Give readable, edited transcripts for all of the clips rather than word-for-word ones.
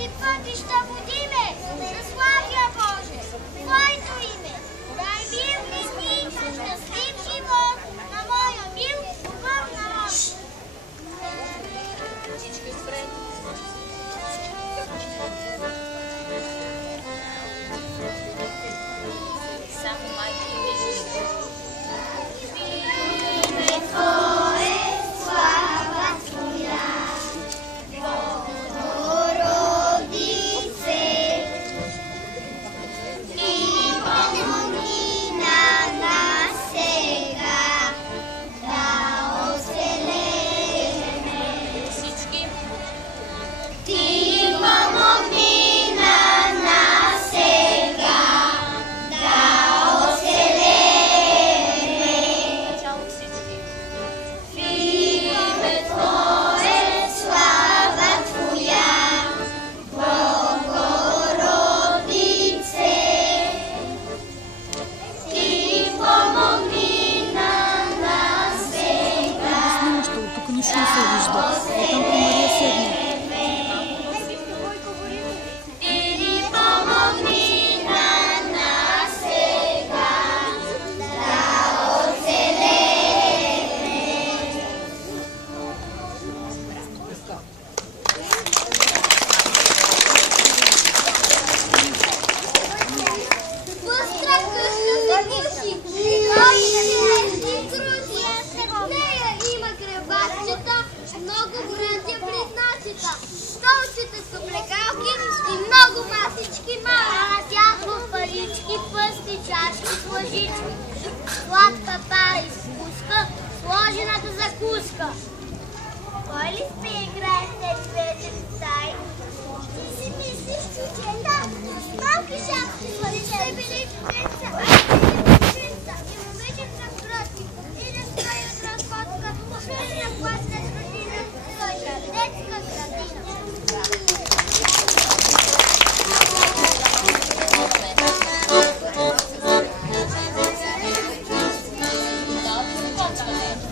какви пътища водиме, за славя Боже, Твоето име. Дай мирни дни, щастлив живот на моя мил, добър народ. Всички спрени. Само майки и виждите. Име Твое, слава Твоя, Богородице, и помогни на нас сега да оцелеме. Всички. Ти помогни на нас сега да оцелеме. Начало всички. В име Твое, слава Твоя, Богородице, Ти помогни на нас сега. Снимаш, тук нищо не се вижда. Там при Мария седна. Ти помогни на нас сега да оцелеме. Пъстра къща се пуши, той не труди. В нея има гребачета, много братя близнаците, столчета с облекалки и много масички мала. На тях парички, пъсти, чашки, с лъжички, сладка пара и спуска, сложената закуска. Кой ли спи и играе с тези вечери стаи? Ти си мислиш, чучета, малки шапки, сладите били чученца, чученца, и момиченца в кръти, и да стоят разходка, шурина плаща с родина, стойка, детска градина.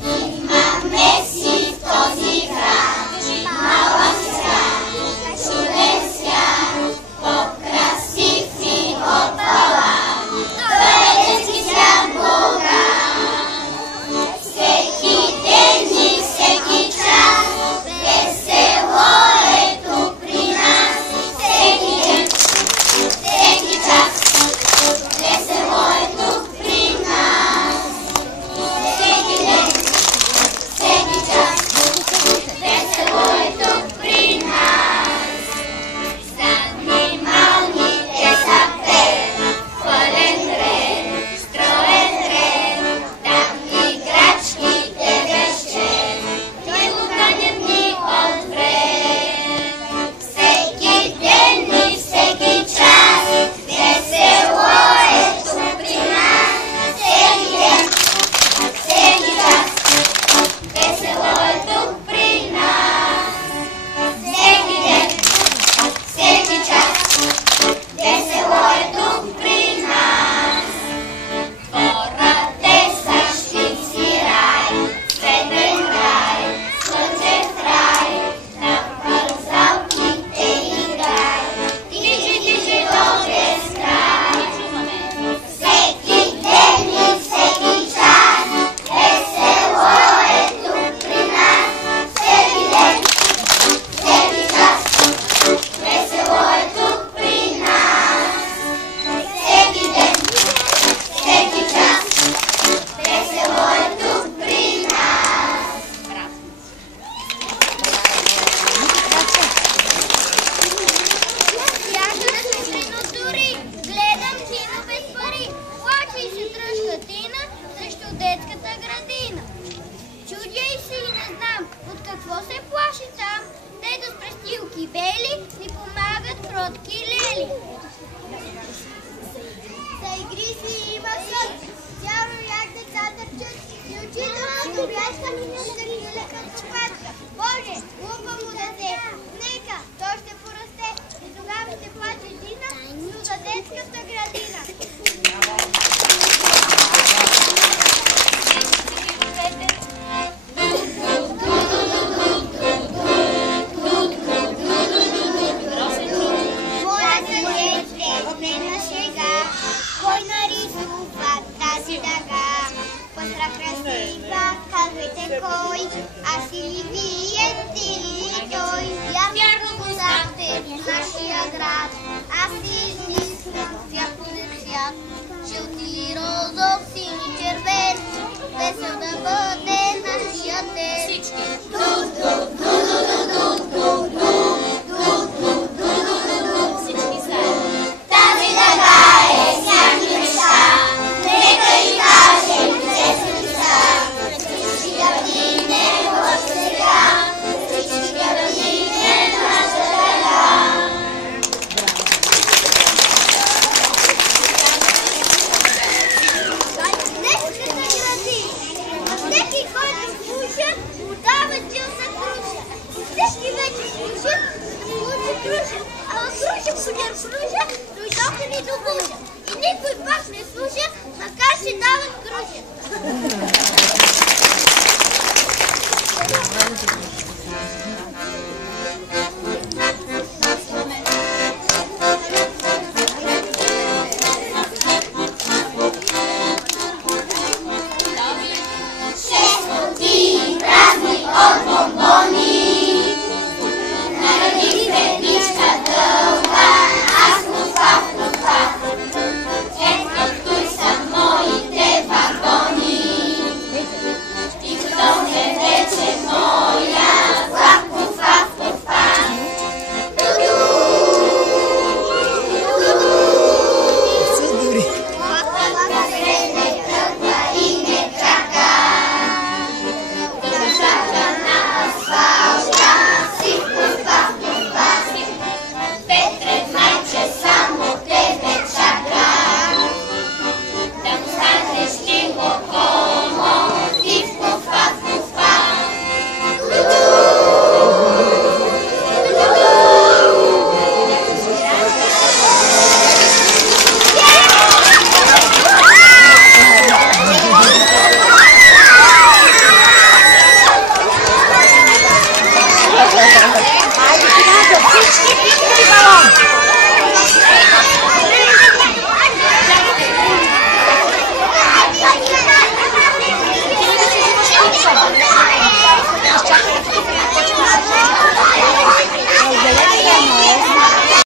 Имаме си в този град малък свят, чуден свят, по-красив и по-талант. весел да бъде нашия ден. Всички. Всички заедно. Тази дъга е сняг и неща, нека и кажем честни неща. Всички да вдигне още сега, всички да вдигне наша дъга. Днес ще се гради, всеки, който слуша, му дава чил за круша. Всички вече слушат, да получи круша. Ала круша подяр круша, дойдоха ни до гуша. И никой пак не слуша, макар ще дават круша.